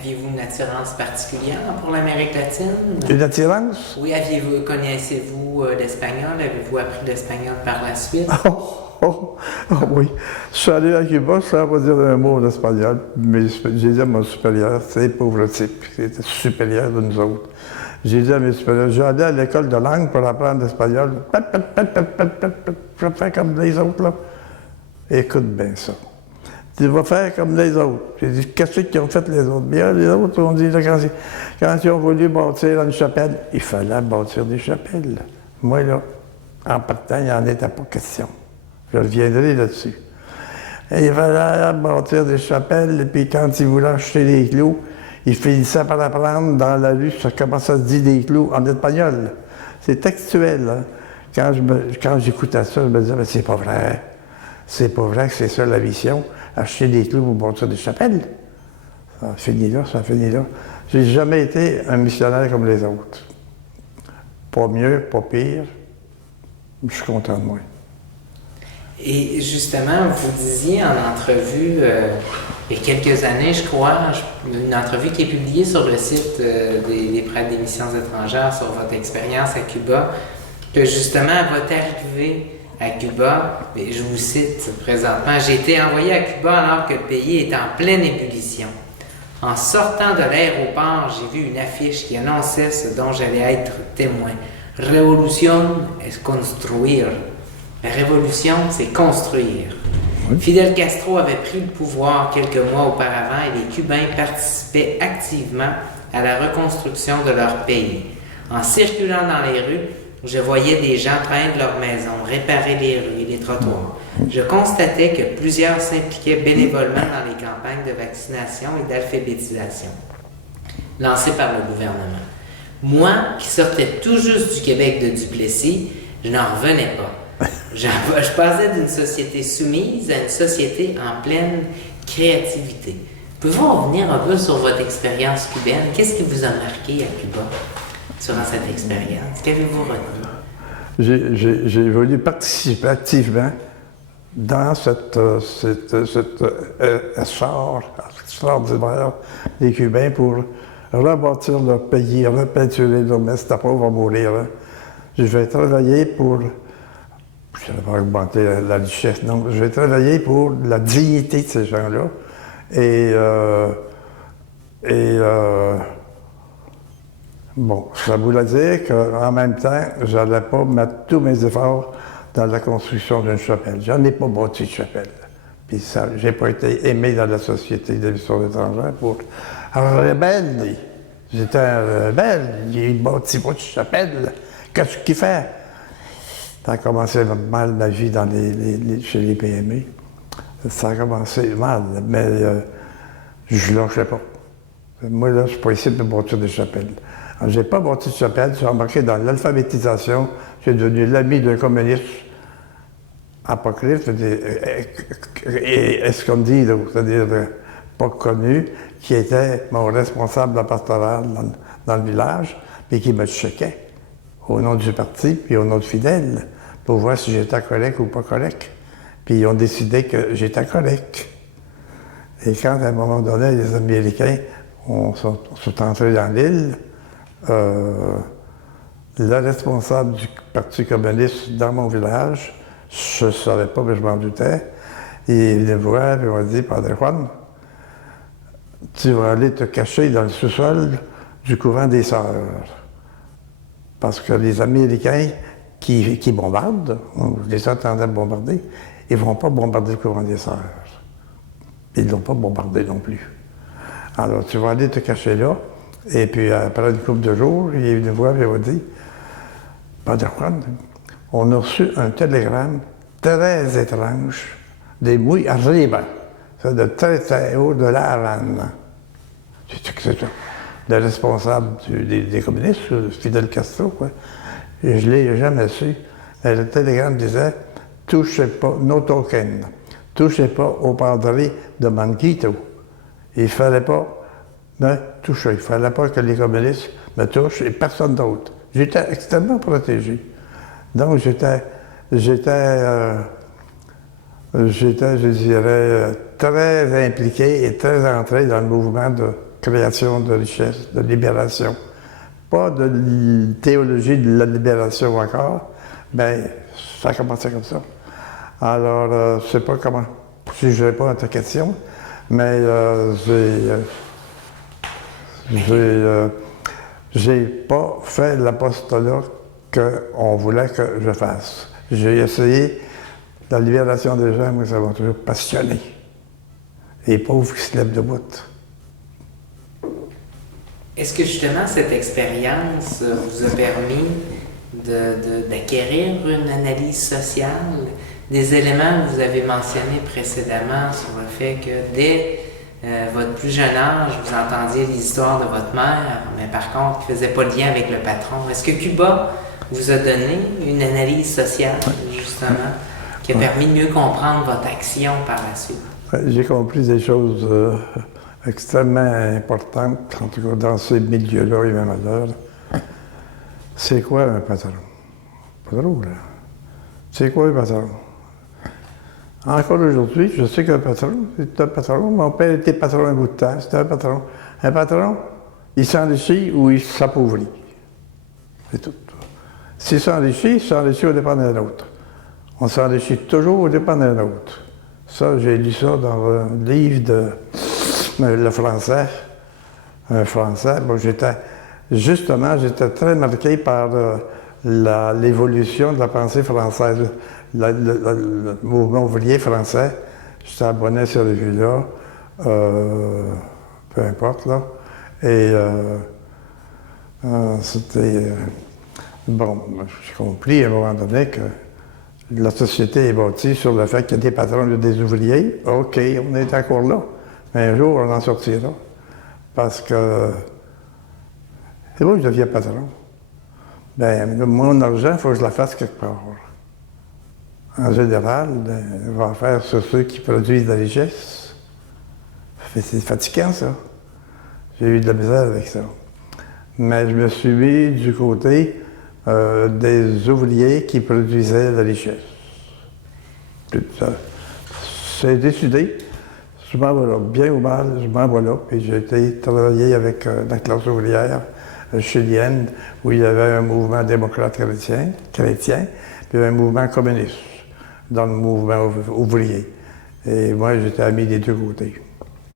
Aviez-vous une attirance particulière pour l'Amérique latine? Une attirance? Oui, connaissez-vous l'espagnol? Avez-vous appris l'espagnol par la suite? Oui. Je suis allé à Cuba sans pas dire un mot en espagnol, mais j'ai dit à mon supérieur, c'est pauvre type, qui était supérieur de nous autres. J'ai dit à mes supérieurs, j'allais à l'école de langue pour apprendre l'espagnol. Je vais faire comme les autres, là. Écoute bien ça. Tu vas faire comme les autres. J'ai dit, qu'est-ce qu'ils ont fait les autres? Bien, les autres ont dit, là, quand ils ont voulu bâtir une chapelle, il fallait bâtir des chapelles. Moi, là, en partant, il n'en était pas question. Je reviendrai là-dessus. Et il fallait bâtir des chapelles, et puis quand ils voulaient acheter des clous, ils finissaient par apprendre dans la rue comment ça se dit des clous en espagnol. C'est textuel. Hein? Quand j'écoutais ça, je me disais, mais c'est pas vrai. C'est pas vrai que c'est ça la mission, acheter des clous pour bâtir des chapelles. Ça a fini là, ça a fini là. J'ai jamais été un missionnaire comme les autres. Pas mieux, pas pire. Je suis content de moi. Et justement, vous disiez en entrevue, il y a quelques années, je crois, une entrevue qui est publiée sur le site des Prêtres des Missions étrangères sur votre expérience à Cuba, que justement, à votre arrivée à Cuba, et je vous cite présentement, « J'ai été envoyé à Cuba alors que le pays est en pleine ébullition. En sortant de l'aéroport, j'ai vu une affiche qui annonçait ce dont j'allais être témoin. Révolution es construire. La révolution, c'est construire. Oui. Fidel Castro avait pris le pouvoir quelques mois auparavant et les Cubains participaient activement à la reconstruction de leur pays. En circulant dans les rues, je voyais des gens peindre leurs maisons, réparer les rues et les trottoirs. Je constatais que plusieurs s'impliquaient bénévolement dans les campagnes de vaccination et d'alphabétisation lancées par le gouvernement. Moi, qui sortais tout juste du Québec de Duplessis, je n'en revenais pas. Je passais d'une société soumise à une société en pleine créativité. Pouvez-vous revenir un peu sur votre expérience cubaine? Qu'est-ce qui vous a marqué à Cuba durant cette expérience? Qu'avez-vous retenu? J'ai voulu participer activement dans cet essor extraordinaire des Cubains pour rebâtir leur pays, repeinturer leur messe. C'était pas, on va mourir. Hein. Je vais travailler pour... Je ne vais pas augmenter la richesse, non. Je vais travailler pour la dignité de ces gens-là. Bon, ça voulait dire qu'en même temps, je n'allais pas mettre tous mes efforts dans la construction d'une chapelle. J'en ai pas bâti de chapelle. Puis ça, j'ai pas été aimé dans la société des missions étrangères pour rebelle. J'étais un rebelle. J'ai bâti pas de chapelle. Qu'est-ce qu'il fait? Ça a commencé mal ma vie chez les PME. Ça a commencé mal, mais je ne lâchais pas. Moi, là, je suis pas ici pour bâtir des chapelles. Je n'ai pas bâti de chapelle, j'ai embarqué dans l'alphabétisation. J'ai devenu l'ami d'un communiste apocryphe et escondido, c'est-à-dire pas connu, qui était mon responsable de la pastorale dans le village, puis qui me checkait au nom du parti, puis au nom de Fidel, pour voir si j'étais correct ou pas correct. Puis ils ont décidé que j'étais correct. Et quand, à un moment donné, les Américains sont entrés dans l'île, le responsable du Parti communiste dans mon village, je ne savais pas, mais je m'en doutais, il est venu me voir et il m'a dit, Padre Juan, tu vas aller te cacher dans le sous-sol du couvent des Sœurs. Parce que les Américains qui bombardent, on les attendait bombarder, ils ne vont pas bombarder le couvent des Sœurs. Ils ne l'ont pas bombardé non plus. Alors, tu vas aller te cacher là, et puis après une couple de jours, il est venu voir et il m'a dit, Padre Juan, on a reçu un télégramme très étrange des muy arriba, c'est de très très haut de la Havane. J'ai dit que c'est ça. Le responsable des communistes, Fidel Castro, quoi. Et je ne l'ai jamais su. Mais le télégramme disait « Touchez pas, no token, touchez pas au padré de Manquito. » Il ne fallait pas me toucher. Il ne fallait pas que les communistes me touchent et personne d'autre. J'étais extrêmement protégé. Donc j'étais, je dirais, très impliqué et très entré dans le mouvement création de richesse, de libération. Pas de théologie de la libération encore, mais ça a commencé comme ça. Alors, je ne sais pas comment, si je réponds à ta question, mais j'ai pas fait l'apostolat qu'on voulait que je fasse. J'ai essayé la libération des gens, moi, ça m'a toujours passionné. Les pauvres qui se lèvent debout. Est-ce que justement cette expérience vous a permis d'acquérir une analyse sociale, des éléments que vous avez mentionnés précédemment sur le fait que dès votre plus jeune âge, vous entendiez les histoires de votre mère, mais par contre, qui ne faisait pas le lien avec le patron. Est-ce que Cuba vous a donné une analyse sociale, justement, qui a permis de mieux comprendre votre action par la suite? J'ai compris des choses extrêmement importantes, en tout cas dans ces milieux-là et même ailleurs. C'est quoi un patron? Pas drôle, là. C'est quoi un patron? Encore aujourd'hui, je sais qu'un patron, c'est un patron. Mon père était patron un bout de temps, c'était un patron. Un patron, il s'enrichit ou il s'appauvrit. C'est tout. S'il s'enrichit au dépend de l'autre. On s'enrichit toujours au dépend de l'autre. Ça, j'ai lu ça dans un livre de le français. Un français. Bon, j'étais très marqué par l'évolution de la pensée française. Le mouvement ouvrier français. J'étais abonné à cette revue-là. Peu importe, là. Et c'était... bon, j'ai compris à un moment donné que la société est bâtie sur le fait qu'il y a des patrons et des ouvriers. OK, on est encore là. Mais un jour, on en sortira. Parce que c'est moi que je deviens patron. Bien, mon argent, il faut que je la fasse quelque part. En général, on va en faire sur ceux qui produisent de la richesse. C'est fatigant, ça. J'ai eu de la misère avec ça. Mais je me suis mis du côté des ouvriers qui produisaient de la richesse. C'est décidé. Je m'en vais là, bien ou mal, je m'en vais là. Puis j'ai été travailler avec la classe ouvrière chilienne, où il y avait un mouvement démocrate chrétien, puis un mouvement communiste dans le mouvement ouvrier. Et moi, j'étais ami des deux côtés.